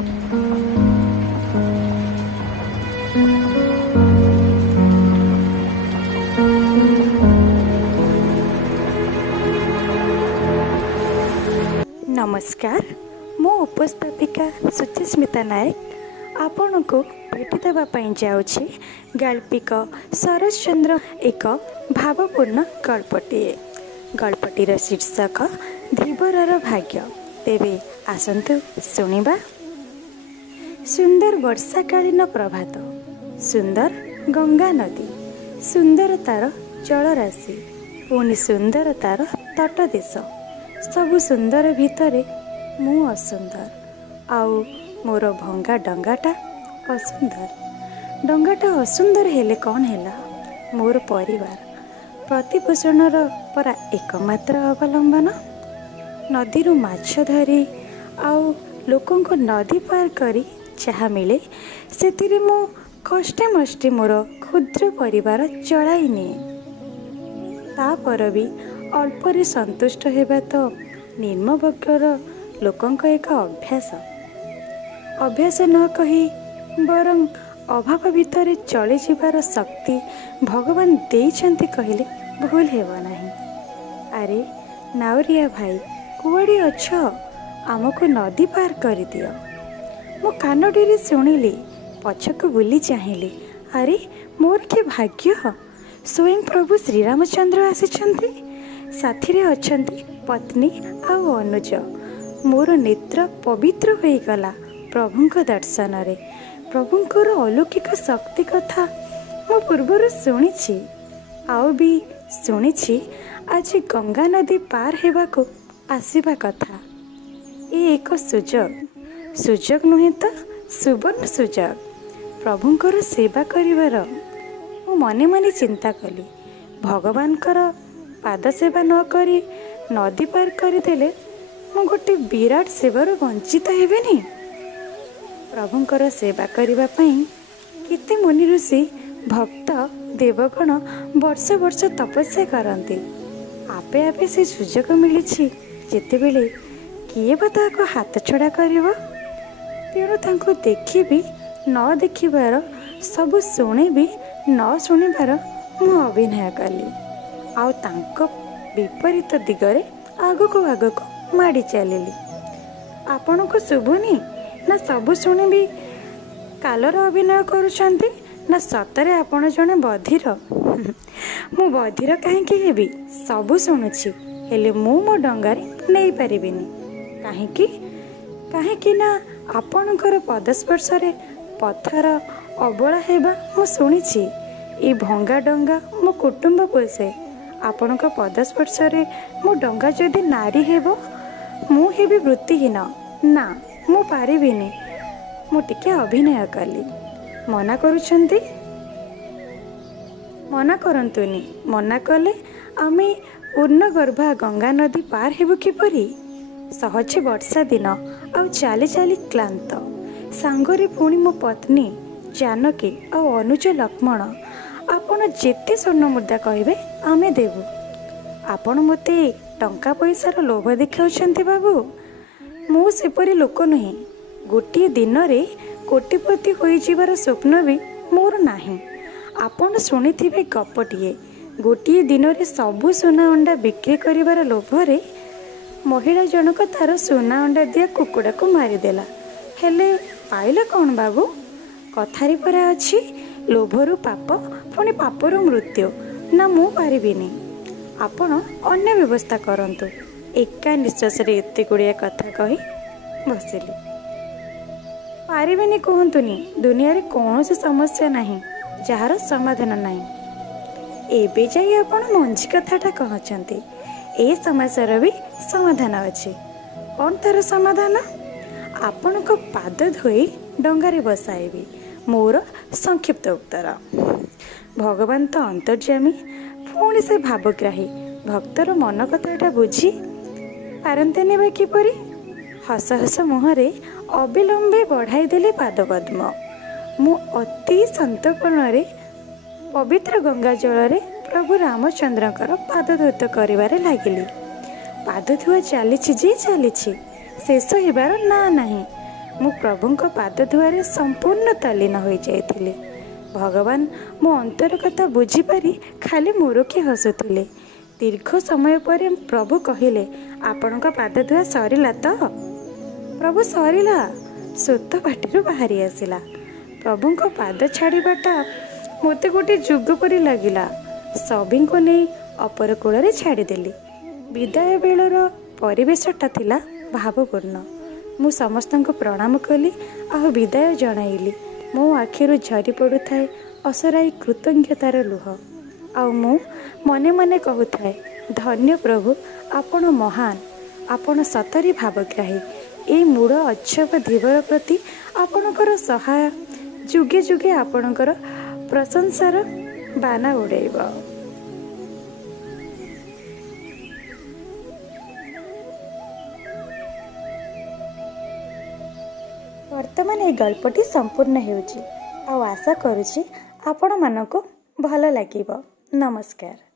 नमस्कार, मो उपस्थापिका सुचिस्मिता नायक आपण को भेटी देवाई जाऊँगी गाल्पिक शरद चंद्र एक भावपूर्ण गल्पटीए। गल्पटीर शीर्षक धीवरर भाग्य। तेबे आसंतु शुणिबा। सुंदर वर्षाकालीन प्रभात, सुंदर गंगा नदी, सुंदर तार जलराशि, पुणी सुंदर तार तटदेश, सबु सुंदर भितरे मु असुंदर। आउ मोर भंगा डंगाटा असुंदर। डंगाटा असुंदर हेले कौन हैला? मोर परिवार प्रतिपोषणर परा एकमात्र अवलंबन। नदी माछ धरी आउ लोकों को नदी पार करी जहाँ मिले से मु कष्टे मष्टे मोर क्षुद्र परिवार चलाई निए। तापर भी अल्परे संतुष्ट हेबा तो निम्नवर्गर लोकों एक अभ्यास। अभ्यास न कही बरं अभाव भितर चली जीवार शक्ति भगवान देइछन्ति कहले भूल हेब नहीं। अरे नाउरिया भाई कुआड़े अछ? आमको नदी पार कर दियो। मो कानडीरे शुणिली, पछक बुली चाहिली। अरे मोर के भाग्य! स्वयं प्रभु श्रीरामचंद्र आसिछन्ति। साथी रे अछन्ति पत्नी आउ अनुज। मोर नेत्र पवित्र हो गला प्रभुंक दर्शन रे। प्रभुंकर अलौकिक शक्ति कथा मो पूर्वर शुणिछि, आउ भी शुणिछि आज गंगा नदी पार हेबा को आसीबा कथा। ये एक सुजोग, सुजोग नुहे तो सुवर्ण सुजोग। प्रभुंकर सेवा करिवार मु मने मने चिंता कली। भगवानकर पाद सेवा न करी नदी पार करदेले मु गोटे विराट सेवार वंचित हेबेनी। प्रभुंकर सेवा करने केते मुनि ऋषि भक्त देवगण वर्ष वर्ष तपस्या करते। आपे आपे से सुजोग मिली जितेबले किए बा ताको हाथ छड़ा करिवो। तेणु तांको देखी भी न देखिबार, सब शुणी भी न शुणिबार मु अभिनय कली। आउ तांको विपरीत दिगरे आगको आगको माड़ी चलिली। आपण को शुभुनी ना सबु शुणी भी कालर अभिनय करुछंती ना सतरे आपण जने बधिर? मु बधिर काहेकि हेबी? सबु शुणुछि हेले मु मो डंगारे नहीं पारिबिनी। काहेकि काहेकि ना आपणकर पदस्पर्श रे पथर अबला हेबा मु शुणिछि। ए भंगा डंगा मो कुटुंब पोषे। आपणक पदस्पर्श रे मो डंगा जदि नारी हेबो मु हेबी वृत्तिहीन। ना मु पारिबिनी। मु टिके अभिनय कली। मना करुछंती? मना करंतुनी। मना कले आमे पूर्ण गर्भा गंगा नदी पार हेबु किपरि? सहजे वर्षा दिन आउ चाली चाली क्लांत। सांगरे पुणी मो पत्नी जानकी आउ अनुज लक्ष्मण। आपण जेते स्वर्ण मुद्रा कहबे आमे देबु। आपण मते टंका पैसार लोभ देखाउछंती बाबू। मु सेपरी लोक नुहे। गोटे दिन रे कोटिपति होई जीवार स्वप्न भी मोर नाही। आपण शुणिथिबे गपटिए। गोटे दिन रे सबु सोना अंडा बिक्री करिवार लोभरे महिला जनक तार सोना अंडा दिया कुकुड़ा को मारिदेला। हेले पाइले कौन बाबू? कथारी परा अछि लोभरु पाप पुणी पापर मृत्यु। ना मु पारिबिनी। आपण अन्य व्यवस्था करंतु। एका निश्वास रे एते गुड़िया कथा कही बसिली। पारिबिनी कहतुनी। दुनिया रे कौन सी समस्या नहीं जार समाधान नहीं। एबे जाई आपण मंझी कथाटा कहचंती। ए समस्यार भी समाधान अच्छे। कौन तार समाधान? आपण को पाद धोई डंगारे बसाइबी। मोर संक्षिप्त उत्तर। भगवान तो अंतर्यामी, पुणी से भावग्राही। भक्तर मन कथाटा बुझी पारंतेनि बा किपरि? हस हस मुहरे अविलंबे बढ़ाई देले पाद पद्म। मु अति संतर्पण पवित्र गंगा जल प्रभु रामचंद्रकर पाद धौत करिवारे लागिली। पाद धुआ चली जे चली शेष हेबार ना नहीं। ମୁଁ ପ୍ରଭୁଙ୍କ ପାଦ ଧୁଆରେ ସମ୍ପୂର୍ଣ୍ଣ ତଲ୍ଲୀନ ହୋଇଯାଇଥିଲି। ଭଗବାନ ମୋ ଅନ୍ତର କଥା ବୁଝିପାରି ଖାଲି ମୁରୁକି ହସୁଥିଲେ। ଦୀର୍ଘ ସମୟ ପରେ ପ୍ରଭୁ କହିଲେ, ଆପଣଙ୍କ ପାଦ ଧୁଆ ସରିଲା ତ? ପ୍ରଭୁ ସରିଲା, ସ୍ୱତ ପାଟିରୁ ବାହାରି ଆସିଲା। ପ୍ରଭୁଙ୍କ ପାଦ ଛାଡ଼ିବାଟା ମୋତେ ଗୋଟିଏ ଯୁଗ ପରି ଲାଗିଲା। ସଭିଙ୍କୁ ନେଇ ଅପର କୂଳରେ ଛାଡ଼ିଦେଲି। ବିଦାୟ ବେଳର ପରିବେଶଟା ଥିଲା ଭାବପୂର୍ଣ୍ଣ। ମୁଁ ସମସ୍ତଙ୍କୁ ପ୍ରଣାମ କଲି ଆଉ ବିଦାୟ ଜଣାଇଲି। ମୋ ଆଖିରୁ ଝରି ପଡ଼ୁଥାଏ ଅସରାଇ କୃତଜ୍ଞତାର ଲୁହ। ଆଉ ମୁଁ ମନେ ମନେ କହୁଥାଏ, ଧନ୍ୟ ପ୍ରଭୁ, ଆପଣ ମହାନ, ଆପଣ ସତରେ ଭାବଗ୍ରାହୀ। ଏଇ ମୂଢ଼ ଅଚ୍ଛବ ଧୀବର ପ୍ରତି ଆପଣଙ୍କର ସହାୟ ଯୁଗେ ଯୁଗେ ଆପଣଙ୍କର ପ୍ରଶଂସାର ବାନା ଉଡ଼ାଇବ। ବର୍ତ୍ତମାନ এই ଗଳ୍ପଟି ସମ୍ପୂର୍ଣ୍ଣ ହେଉଛି ଆଉ ଆଶା କରୁଛି ଆପଣମାନଙ୍କୁ ଭଲ ଲାଗିବ। ନମସ୍କାର।